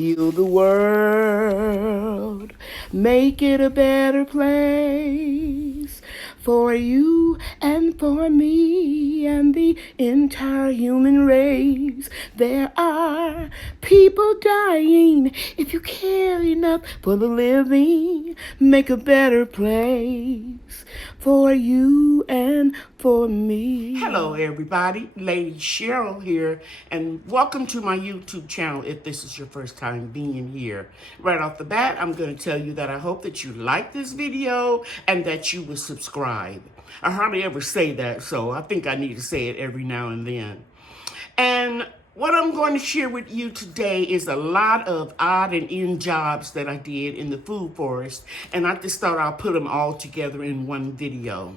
heal the world, make it a better place for you and for me and the entire human race. There are people dying. If you care enough for the living, make a better place for you and for me. Hello everybody, Lady Cheryl here, and welcome to my YouTube channel if this is your first time being here. Right off the bat, I'm going to tell you that I hope that you like this video and that you will subscribe. I hardly ever say that, so I think I need to say it every now and then. And what I'm going to share with you today is a lot of odd and end jobs that I did in the food forest, and I just thought I'll put them all together in one video.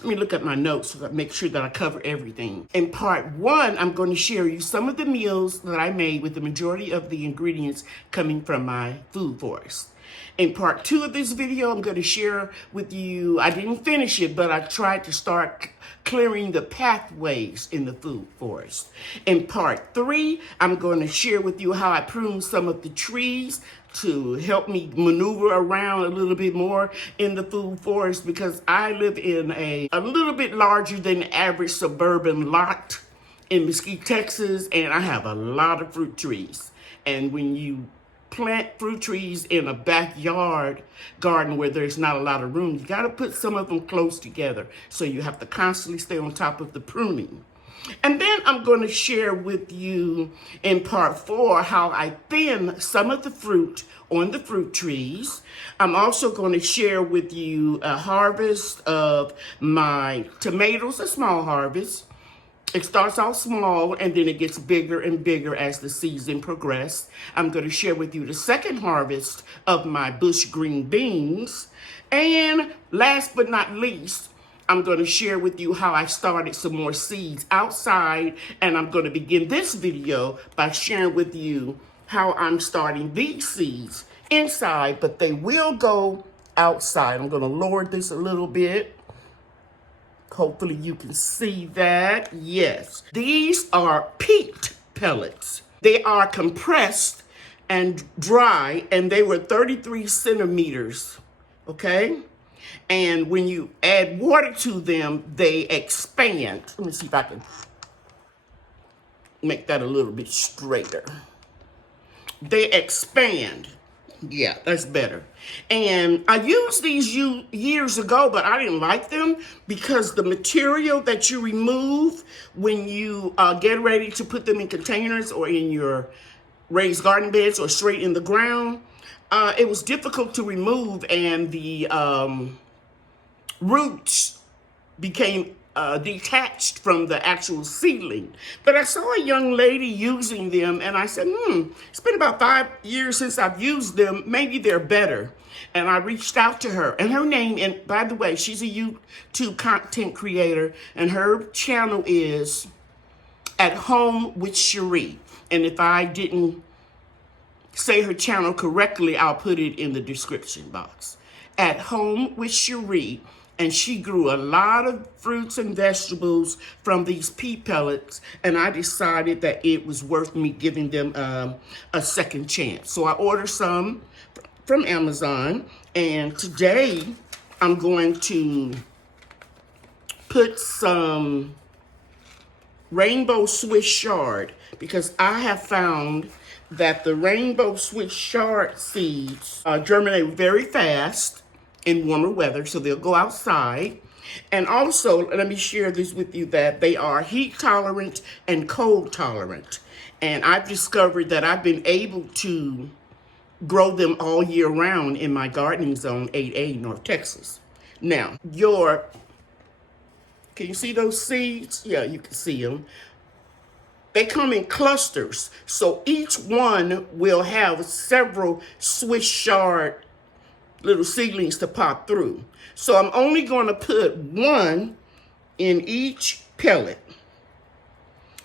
Let me look at my notes so I make sure that I cover everything. In part one, I'm going to share you some of the meals that I made with the majority of the ingredients coming from my food forest. In part two of this video, I'm going to share with you, I didn't finish it, but I tried to start clearing the pathways in the food forest. In part three, I'm going to share with you how I pruned some of the trees to help me maneuver around a little bit more in the food forest, because I live in a little bit larger than average suburban lot in Mesquite, Texas, and I have a lot of fruit trees. And when you plant fruit trees in a backyard garden where there's not a lot of room, you got to put some of them close together. So you have to constantly stay on top of the pruning. And then I'm going to share with you in part four how I thin some of the fruit on the fruit trees. I'm also going to share with you a harvest of my tomatoes, a small harvest. It starts out small and then it gets bigger and bigger as the season progresses. I'm going to share with you the second harvest of my bush green beans. And last but not least, I'm going to share with you how I started some more seeds outside. And I'm going to begin this video by sharing with you how I'm starting these seeds inside, but they will go outside. I'm going to lower this a little bit. Hopefully you can see that. Yes. These are peat pellets. They are compressed and dry, and they were 33 centimeters, okay? And when you add water to them, they expand. Let me see if I can make that a little bit straighter. They expand. Yeah, that's better. And I used these years ago, but I didn't like them because the material that you remove when you get ready to put them in containers or in your raised garden beds or straight in the ground, it was difficult to remove, and the roots became detached from the actual seedling. But I saw a young lady using them, and I said, it's been about 5 years since I've used them. Maybe they're better. And I reached out to her, and her name, and by the way, she's a YouTube content creator, and her channel is At Home with Cheryl. And if I didn't say her channel correctly, I'll put it in the description box. At Home with Cheryl. And she grew a lot of fruits and vegetables from these pea pellets, and I decided that it was worth me giving them a second chance. So I ordered some from Amazon, and today I'm going to put some rainbow Swiss chard, because I have found that the rainbow Swiss chard seeds germinate very fast in warmer weather, so they'll go outside. And also, let me share this with you, that they are heat tolerant and cold tolerant. And I've discovered that I've been able to grow them all year round in my gardening zone, 8A, North Texas. Now, can you see those seeds? Yeah, you can see them. They come in clusters, so each one will have several Swiss chard little seedlings to pop through. So I'm only going to put one in each pellet.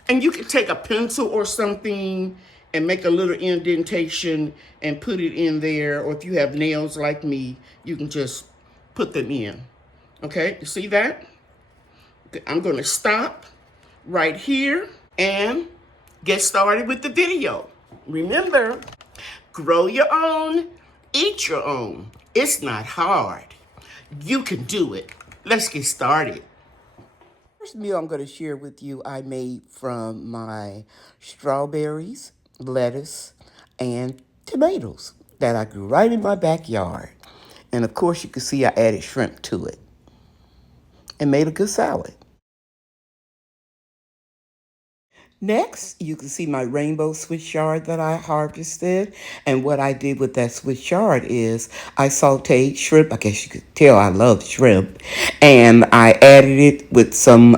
And you can take a pencil or something and make a little indentation and put it in there. Or if you have nails like me, you can just put them in. Okay, you see that? Okay, I'm going to stop right here and get started with the video. Remember, Grow your own, eat your own. It's not hard. You can do it. Let's get started. First meal I'm going to share with you I made from my strawberries, lettuce, and tomatoes that I grew right in my backyard. And of course you can see I added shrimp to it and made a good salad. Next, you can see my rainbow Swiss chard that I harvested. And what I did with that Swiss chard is I sauteed shrimp. I guess you could tell I love shrimp. And I added it with some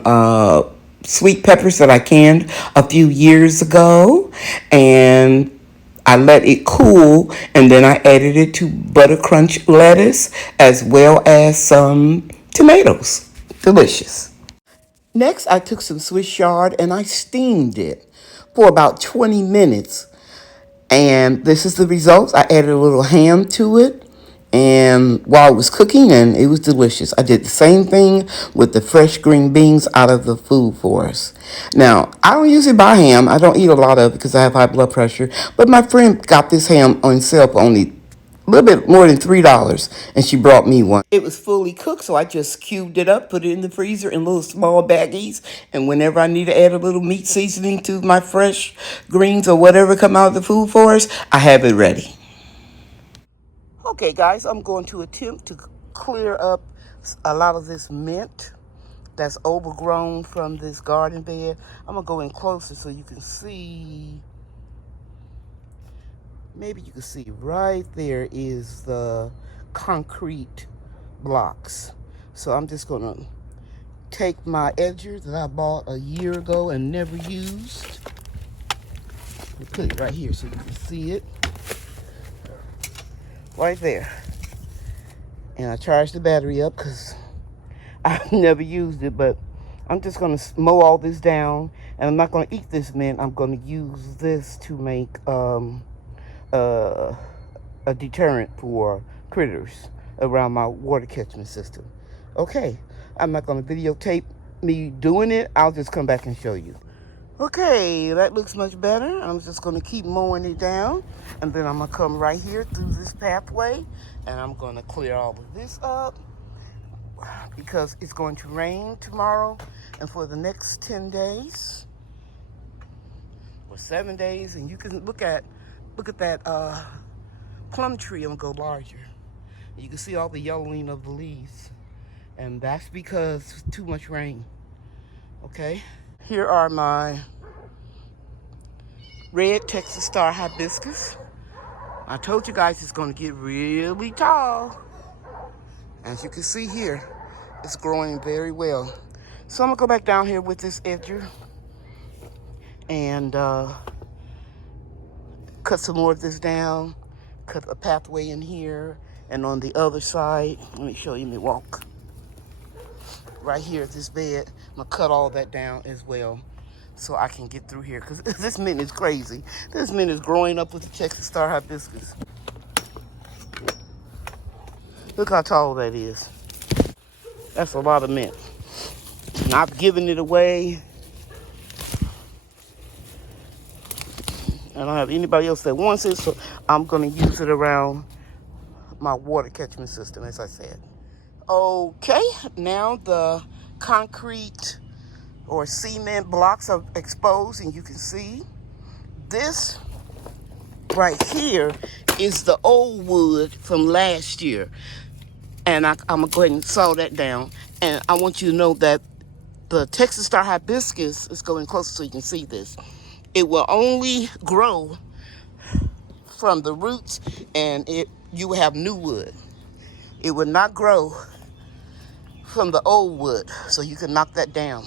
sweet peppers that I canned a few years ago. And I let it cool. And then I added it to butter crunch lettuce as well as some tomatoes. Delicious. Next, I took some Swiss chard and I steamed it for about 20 minutes. And this is the results. I added a little ham to it and while it was cooking, and it was delicious. I did the same thing with the fresh green beans out of the food forest. Now, I don't usually buy ham. I don't eat a lot of it because I have high blood pressure. But my friend got this ham on sale for only a little bit more than $3, and she brought me one. It was fully cooked, so I just cubed it up, put it in the freezer in little small baggies, and whenever I need to add a little meat seasoning to my fresh greens or whatever come out of the food forest, I have it ready. Okay, guys, I'm going to attempt to clear up a lot of this mint that's overgrown from this garden bed. I'm going to go in closer so you can see. Maybe you can see right there is the concrete blocks. So I'm just going to take my edger that I bought a year ago and never used. And put it right here so you can see it. Right there. And I charged the battery up because I've never used it, but I'm just going to mow all this down. And I'm not going to eat this mint. I'm going to use this to make a deterrent for critters around my water catchment system. Okay, I'm not going to videotape me doing it. I'll just come back and show you. Okay, that looks much better. I'm just going to keep mowing it down, and then I'm going to come right here through this pathway, and I'm going to clear all of this up because it's going to rain tomorrow and for the next 10 days or 7 days. And you can look at that plum tree. I'm going to go larger. You can see all the yellowing of the leaves, and that's because too much rain. Okay, here are my red Texas star hibiscus. I told you guys it's going to get really tall. As you can see here, it's growing very well. So I'm going to go back down here with this edger and cut some more of this down, cut a pathway in here, and on the other side, let me show you me walk. Right here at this bed, I'm going to cut all that down as well so I can get through here because this mint is crazy. This mint is growing up with the Texas star hibiscus. Look how tall that is. That's a lot of mint. And I've given it away. I don't have anybody else that wants it, so I'm going to use it around my water catchment system, as I said. Okay, now the concrete or cement blocks are exposed, and you can see this right here is the old wood from last year. And I'm going to go ahead and saw that down. And I want you to know that the Texas star hibiscus is going closer so you can see this. It will only grow from the roots, and you will have new wood. It will not grow from the old wood, so you can knock that down.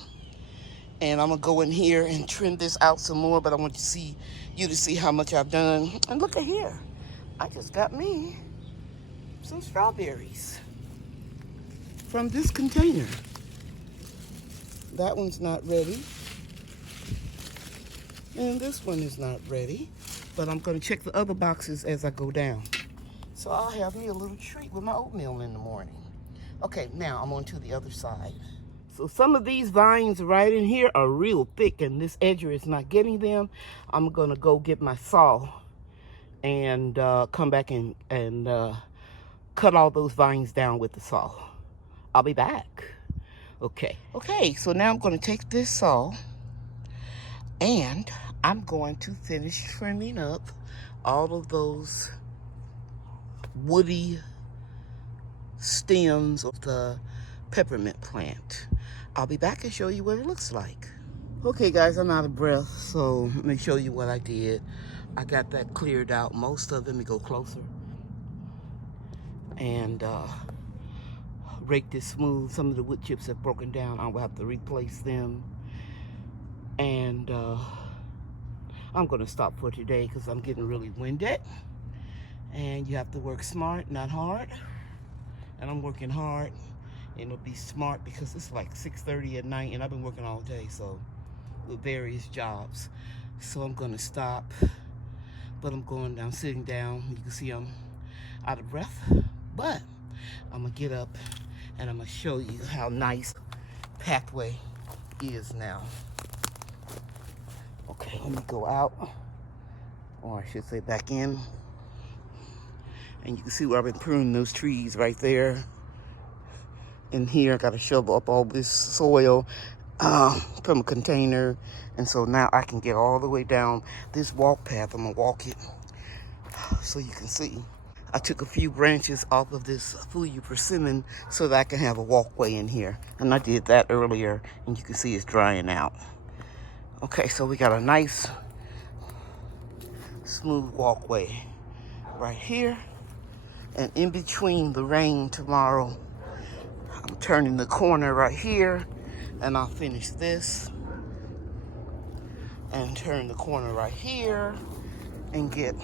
And I'm gonna go in here and trim this out some more, but I want you to see how much I've done. And look at here, I just got me some strawberries from this container. That one's not ready, and this one is not ready, but I'm gonna check the other boxes as I go down. So I'll have me a little treat with my oatmeal in the morning. Okay, now I'm on to the other side. So some of these vines right in here are real thick, and this edger is not getting them. I'm gonna go get my saw and come back and cut all those vines down with the saw. I'll be back. Okay, so now I'm going to take this saw and I'm going to finish trimming up all of those woody stems of the peppermint plant. I'll be back and show you what it looks like. Okay guys, I'm out of breath, so let me show you what I did. I got that cleared out, most of them. Let me go closer. And raked it smooth. Some of the wood chips have broken down. I will have to replace them. And I'm gonna stop for today because I'm getting really winded. And you have to work smart, not hard. And I'm working hard. And it'll be smart because it's like 6:30 at night and I've been working all day, so with various jobs. So I'm gonna stop, but I'm sitting down. You can see I'm out of breath, but I'm gonna get up and I'm gonna show you how nice pathway is now. Okay, let me go out, or I should say back in. And you can see where I've been pruning those trees right there. In here, I gotta shovel up all this soil from a container. And so now I can get all the way down this walk path. I'm gonna walk it so you can see. I took a few branches off of this Fuyu persimmon so that I can have a walkway in here. And I did that earlier, and you can see it's drying out. Okay, so we got a nice, smooth walkway right here. And in between the rain tomorrow, I'm turning the corner right here, and I'll finish this. And turn the corner right here, and get...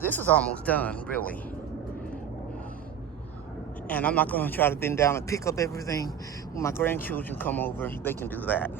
This is almost done, really. And I'm not going to try to bend down and pick up everything. When my grandchildren come over, they can do that.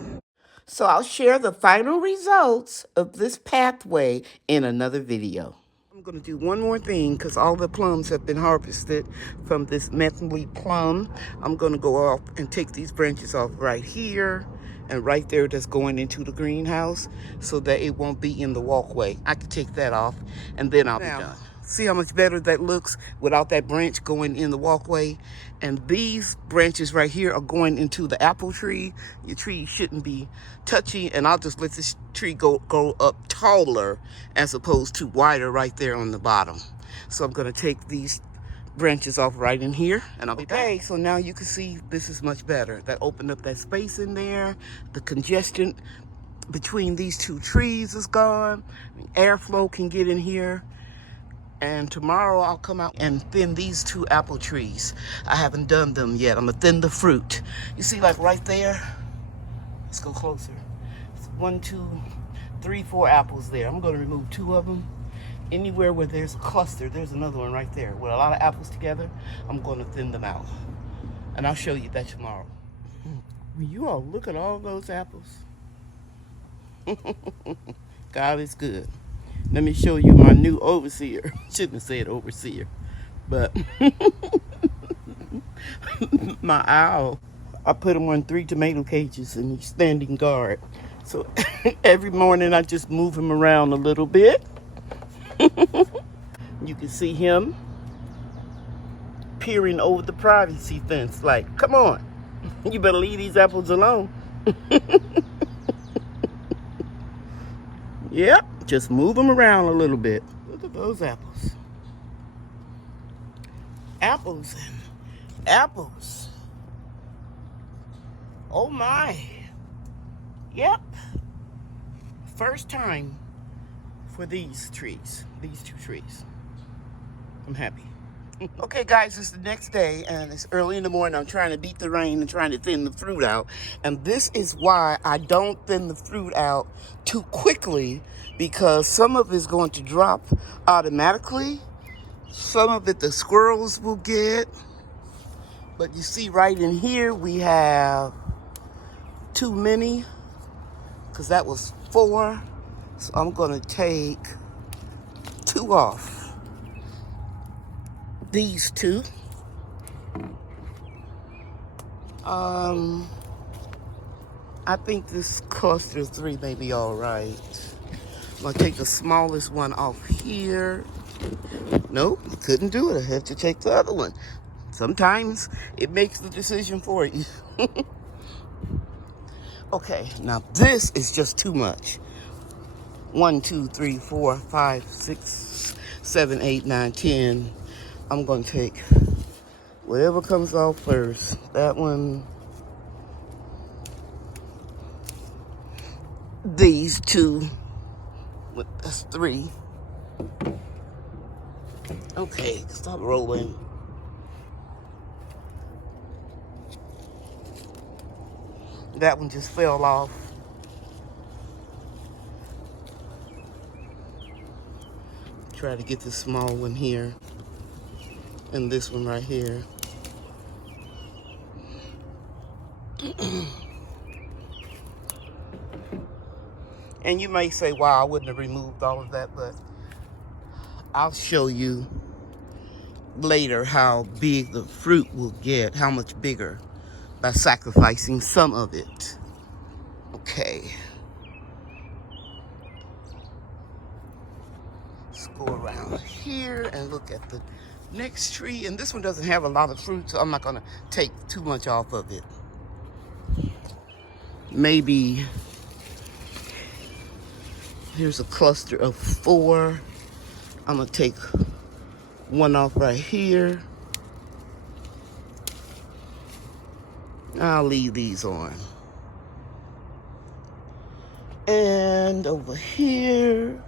So I'll share the final results of this pathway in another video. I'm going to do one more thing because all the plums have been harvested from this methyl plum. I'm going to go off and take these branches off right here and right there that's going into the greenhouse so that it won't be in the walkway. I can take that off and then I'll be done. See how much better that looks without that branch going in the walkway? And these branches right here are going into the apple tree. Your tree shouldn't be touchy, and I'll just let this tree go up taller as opposed to wider right there on the bottom. So I'm gonna take these branches off right in here and I'll be back. Okay, so now you can see this is much better. That opened up that space in there. The congestion between these two trees is gone. Airflow can get in here. And tomorrow I'll come out and thin these two apple trees. I haven't done them yet. I'm gonna thin the fruit. You see, like right there? Let's go closer. It's 1, 2, 3, 4 apples there. I'm gonna remove 2 of them. Anywhere where there's a cluster, there's another one right there. With a lot of apples together, I'm gonna thin them out. And I'll show you that tomorrow. You all look at all those apples. God is good. Let me show you my new overseer. Shouldn't have said overseer, but my owl. I put him on 3 tomato cages and he's standing guard. So every morning I just move him around a little bit. You can see him peering over the privacy fence like, come on, you better leave these apples alone. Yep, just move them around a little bit. Look at those apples. Apples and apples. Oh my. Yep. First time for these trees, these 2 trees. I'm happy. Okay guys, it's the next day and it's early in the morning. I'm trying to beat the rain and trying to thin the fruit out. And this is why I don't thin the fruit out too quickly, because some of it's going to drop automatically. Some of it the squirrels will get. But you see right in here we have too many, because that was 4. So I'm gonna take 2 off. These 2. I think this cluster 3 may be all right. I'm gonna take the smallest one off here. Nope, couldn't do it. I have to take the other one. Sometimes it makes the decision for you. Okay, now this is just too much. 1, 2, 3, 4, 5, 6, 7, 8, 9, 10. I'm gonna take whatever comes off first. That one. These two. That's 3. Okay, stop rolling. That one just fell off. Try to get the small one here. And this one right here. And you may say, wow, I wouldn't have removed all of that, but I'll show you later how big the fruit will get, how much bigger, by sacrificing some of it. Okay. Let's go around here and look at the next tree. And this one doesn't have a lot of fruit, so I'm not gonna take too much off of it. Maybe here's a cluster of 4. I'm gonna take one off right here. I'll leave these on. And over here,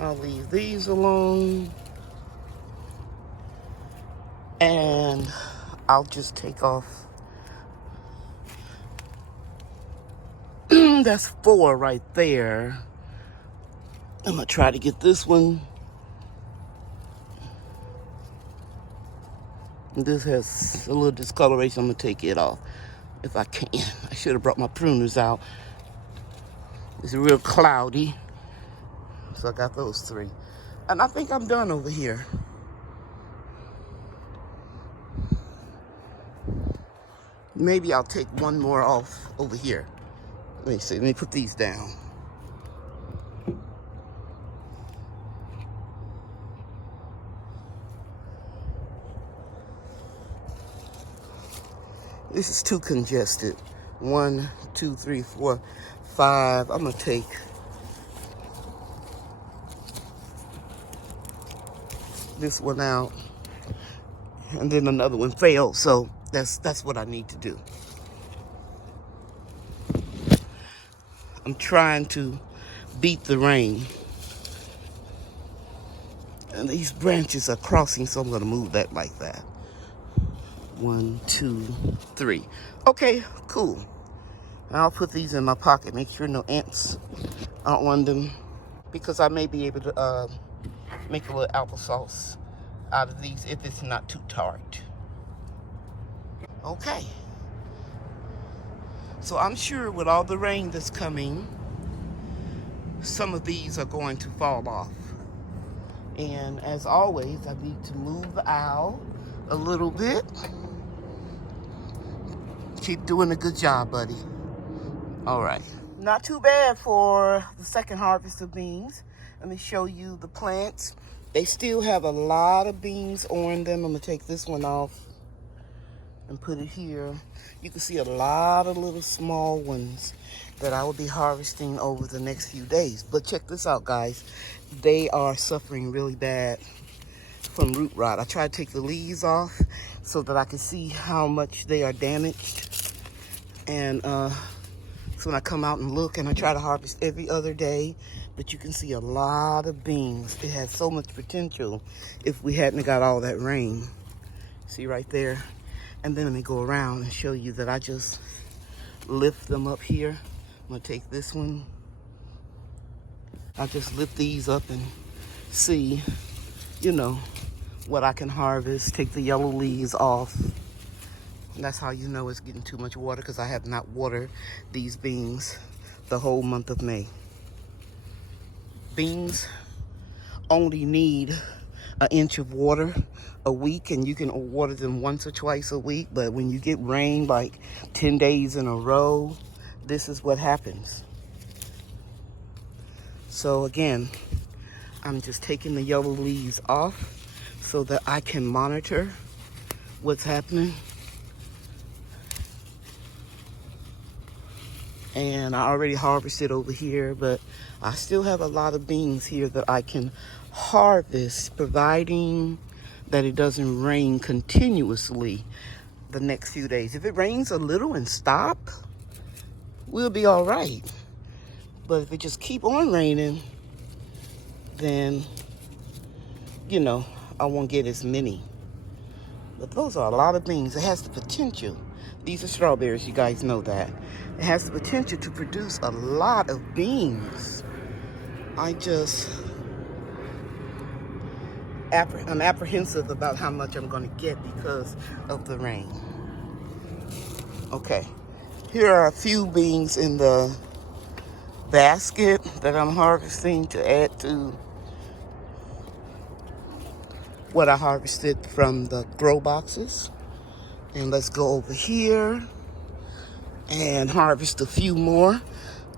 I'll leave these alone. And I'll just take off. That's 4 right there. I'm gonna try to get this one. This has a little discoloration. I'm gonna take it off if I can. I should have brought my pruners out. It's real cloudy. So I got those 3. And I think I'm done over here. Maybe I'll take one more off over here. Let me see, let me put these down. This is too congested. 1, 2, 3, 4, 5. I'm gonna take this one out. And then another one failed, so that's what I need to do. I'm trying to beat the rain. And these branches are crossing, so I'm gonna move that like that. 1, 2, 3. Okay, cool. I'll put these in my pocket. Make sure no ants are on them, because I may be able to make a little applesauce out of these if it's not too tart. Okay. So I'm sure with all the rain that's coming, some of these are going to fall off. And as always, I need to move out a little bit. Keep doing a good job, buddy. All right. Not too bad for the second harvest of beans. Let me show you the plants. They still have a lot of beans on them. I'm gonna take this one off and put it here. You can see a lot of little small ones that I will be harvesting over the next few days. But check this out, guys. They are suffering really bad from root rot. I tried to take the leaves off so that I can see how much they are damaged. And so when I come out and look, and I try to harvest every other day, but you can see a lot of beans. It has so much potential if we hadn't got all that rain. See right there? And then let me go around and show you that I just lift them up here. I'm gonna take this one. I just lift these up and see, you know, what I can harvest. Take the yellow leaves off. And that's how you know it's getting too much water, because I have not watered these beans the whole month of May. Beans only need an inch of water a week, and you can water them once or twice a week. But when you get rain like 10 days in a row, this is what happens. So again, I'm just taking the yellow leaves off so that I can monitor what's happening. And I already harvested over here, but I still have a lot of beans here that I can harvest, providing that it doesn't rain continuously the next few days. If it rains a little and stop, we'll be all right. But if it just keep on raining, then, you know, I won't get as many. But those are a lot of beans. It has the potential. These are strawberries, you guys know that. It has the potential to produce a lot of beans. I'm apprehensive about how much I'm going to get because of the rain. Okay, here are a few beans in the basket that I'm harvesting to add to what I harvested from the grow boxes. And let's go over here and harvest a few more.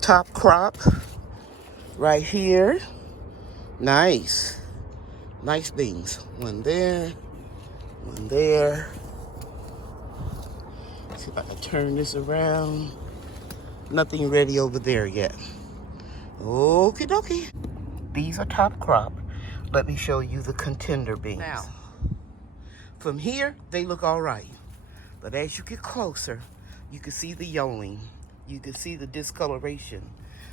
Top crop right here. Nice beans. One there, one there. See if I can turn this around. Nothing ready over there yet. Okie dokie. These are top crop. Let me show you the contender beans. Now, from here, they look all right. But as you get closer, you can see the yellowing. You can see the discoloration.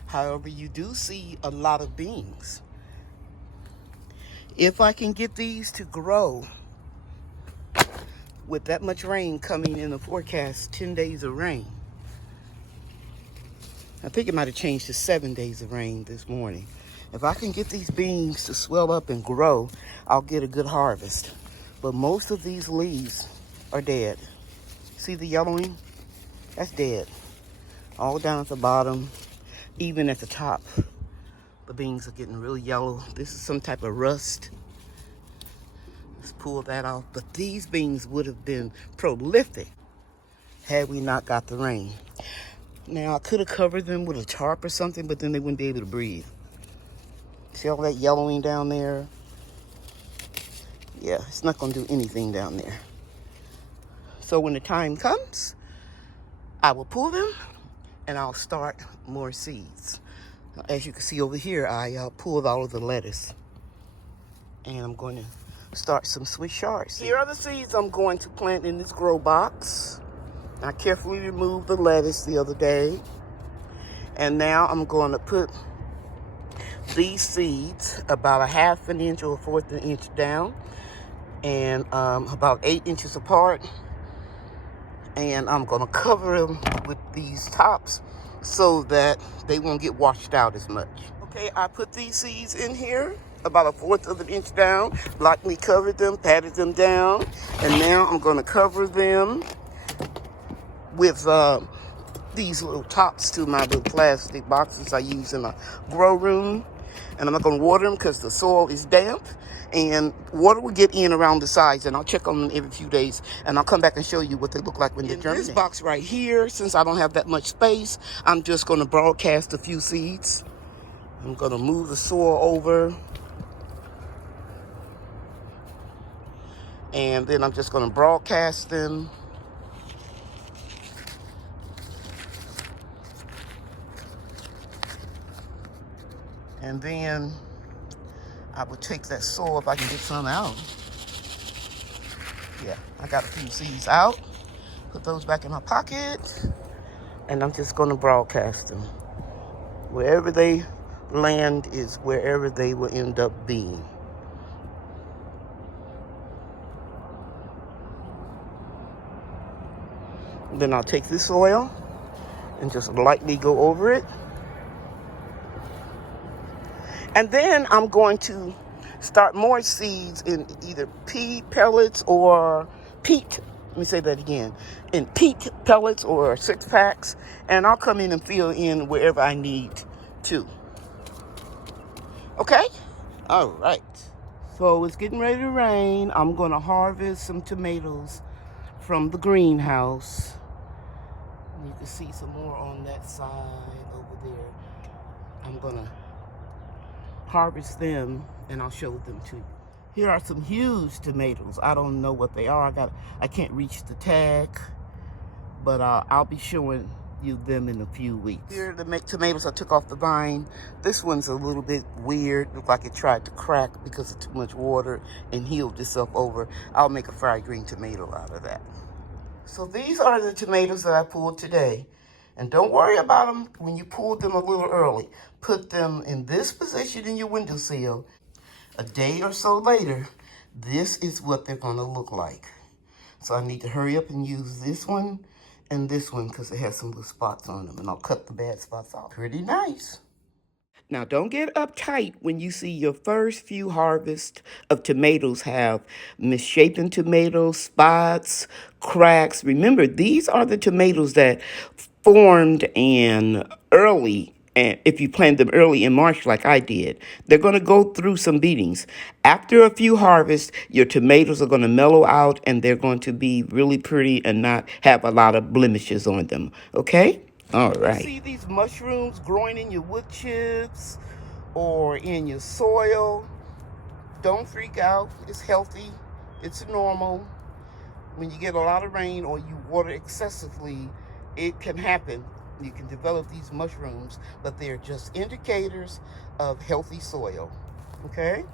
However, you do see a lot of beans. If I can get these to grow with that much rain coming in the forecast, 10 days of rain. I think it might have changed to 7 days of rain this morning. If I can get these beans to swell up and grow, I'll get a good harvest. But most of these leaves are dead. See the yellowing? That's dead. All down at the bottom, even at the top. The beans are getting really yellow. This is some type of rust. Let's pull that off. But these beans would have been prolific had we not got the rain. Now, I could have covered them with a tarp or something, but then they wouldn't be able to breathe. See all that yellowing down there? Yeah, it's not going to do anything down there. So when the time comes, I will pull them and I'll start more seeds. As you can see over here, I pulled all of the lettuce. And I'm going to start some Swiss chard seeds. Here are the seeds I'm going to plant in this grow box. I carefully removed the lettuce the other day. And now I'm going to put these seeds about 1/2 inch or 1/4 inch down. And about 8 inches apart. And I'm going to cover them with these tops so that they won't get washed out as much. Okay, I put these seeds in here about 1/4 inch down, lightly covered them, patted them down, and now I'm going to cover them with these little tops to my little plastic boxes I use in a grow room. And I'm not going to water them because the soil is damp. And water will get in around the sides, and I'll check on them every few days, and I'll come back and show you what they look like when they're germinating. In this box right here, since I don't have that much space, I'm just going to broadcast a few seeds. I'm going to move the soil over. And then I'm just going to broadcast them. And then I would take that soil if I can get some out. Yeah, I got a few seeds out. Put those back in my pocket. And I'm just going to broadcast them. Wherever they land is wherever they will end up being. Then I'll take this soil and just lightly go over it. And then I'm going to start more seeds in either pea pellets or peat. Let me say that again. In peat pellets or 6-packs. And I'll come in and fill in wherever I need to. Okay? All right. So it's getting ready to rain. I'm gonna harvest some tomatoes from the greenhouse. You can see some more on that side over there. I'm gonna harvest them and I'll show them to you. Here are some huge tomatoes. I don't know what they are. I can't reach the tag, but I'll be showing you them in a few weeks. Here are the tomatoes I took off the vine. This one's a little bit weird. Looked like it tried to crack because of too much water and healed itself over. I'll make a fried green tomato out of that. So these are the tomatoes that I pulled today. And don't worry about them when you pull them a little early. Put them in this position in your windowsill. A day or so later, this is what they're gonna look like. So I need to hurry up and use this one and this one because it has some little spots on them, and I'll cut the bad spots off. Pretty nice. Now, don't get uptight when you see your first few harvests of tomatoes have misshapen tomatoes, spots, cracks. Remember, these are the tomatoes that formed in early, and if you plant them early in March like I did, they're going to go through some beatings. After a few harvests, your tomatoes are going to mellow out and they're going to be really pretty and not have a lot of blemishes on them, okay? All right. You see these mushrooms growing in your wood chips or in your soil? Don't freak out. It's healthy. It's normal. When you get a lot of rain or you water excessively, it can happen. You can develop these mushrooms, but they're just indicators of healthy soil. Okay?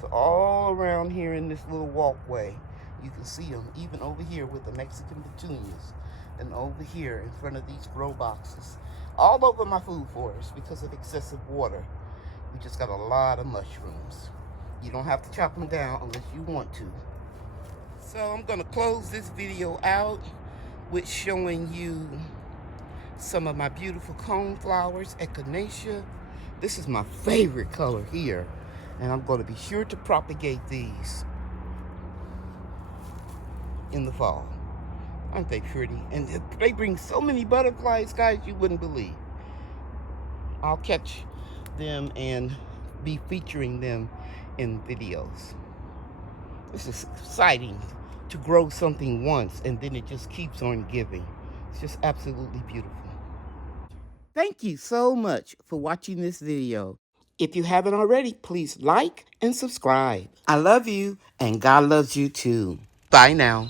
So all around here in this little walkway, you can see them, even over here with the Mexican petunias. And over here in front of these grow boxes. All over my food forest because of excessive water. We just got a lot of mushrooms. You don't have to chop them down unless you want to. So I'm gonna close this video out with showing you some of my beautiful coneflowers, echinacea. This is my favorite color here. And I'm gonna be sure to propagate these in the fall. Aren't they pretty? And they bring so many butterflies, guys, you wouldn't believe. I'll catch them and be featuring them in videos. This is exciting to grow something once and then it just keeps on giving. It's just absolutely beautiful. Thank you so much for watching this video. If you haven't already, please like and subscribe. I love you and God loves you too. Bye now.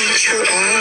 Eat your own.